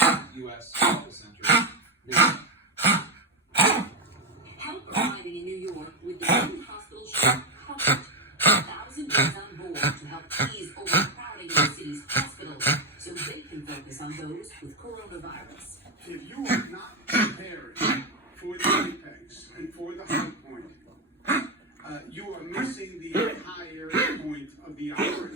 U.S. Medical Center. Help arriving in New York with the new hospital ship covered. 1,000 beds on board to help ease overcrowding in the city's hospitals so they can focus on those with coronavirus. If you are not prepared for the apex and for the high point, you are missing the entire point of the operation.